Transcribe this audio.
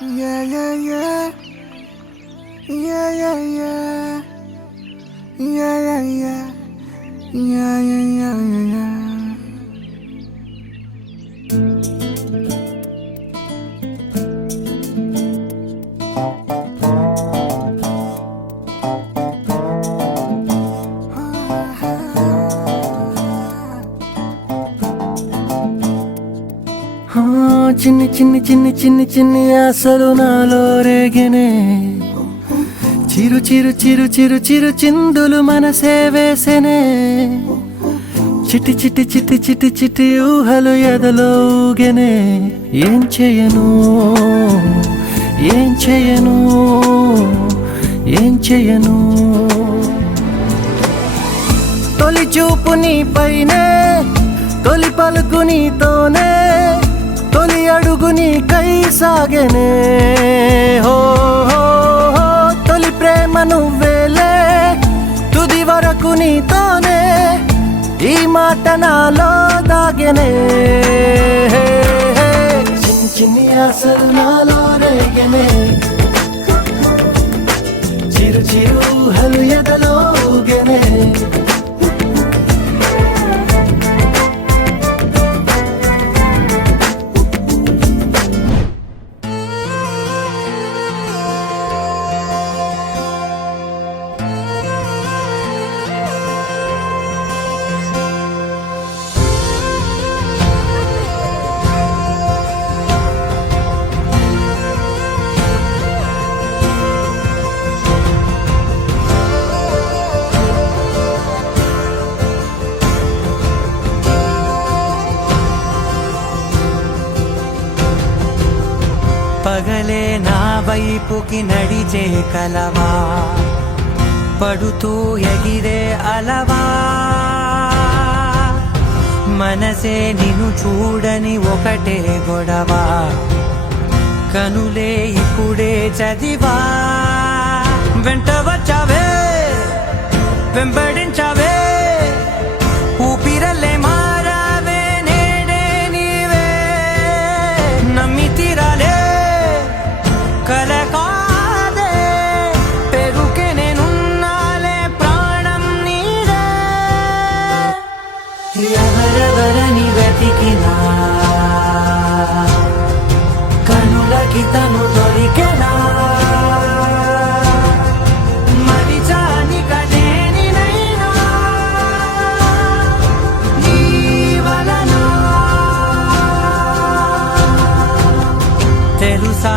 Yeah, yeah, yeah. Yeah, yeah, yeah. Yeah, yeah, yeah. Yeah, yeah, yeah, yeah, yeah. చిన్ని చిన్ని చిన్ని చిన్ని చిన్ని ఆశలు నాలో రేగనే చిరు చిరు చిరు చిరు చిరు చిందులు మనసే వేసెనే చిటి చిటి చిటి చిటి చిటి ఊహలు ఎదలో ఊగెనే ఏం చేయను ఏం చేయను ఏం చేయను తొలి చూపు నీ పైనే తొలి పలుకు నీతోనే తొలి అడుగు నీకై సాగెనే హో హో హో తొలి ప్రేమ నువ్వేలే తుది వరకు నీతోనే ఈ మాట నాలో దాగెనే చిన్ని చిన్ని ఆశలు నాలో రేగెనే చిరు చిరు ఊహలు ఎదలో ఊగెనే పగలే నా వైపుకి నడిచే కలవా పడుతూ ఎగిరే అలవా మనసే నిన్ను చూడని ఒకటే గొడవ కనులే ఇప్పుడే చదివా వెంట వచ్చావే వెంబడించావే ఊపిరల్లే మారావే నేడే నీవే నమ్మి తీరాలే కల కాదే పెరుకే నేనున్నాలే ప్రాణం నీదే ఎవరెవరని వెతికినా కనులకి తను దొరికెనా మరిచాని కదేనినైనా నీ వలన తెలుసా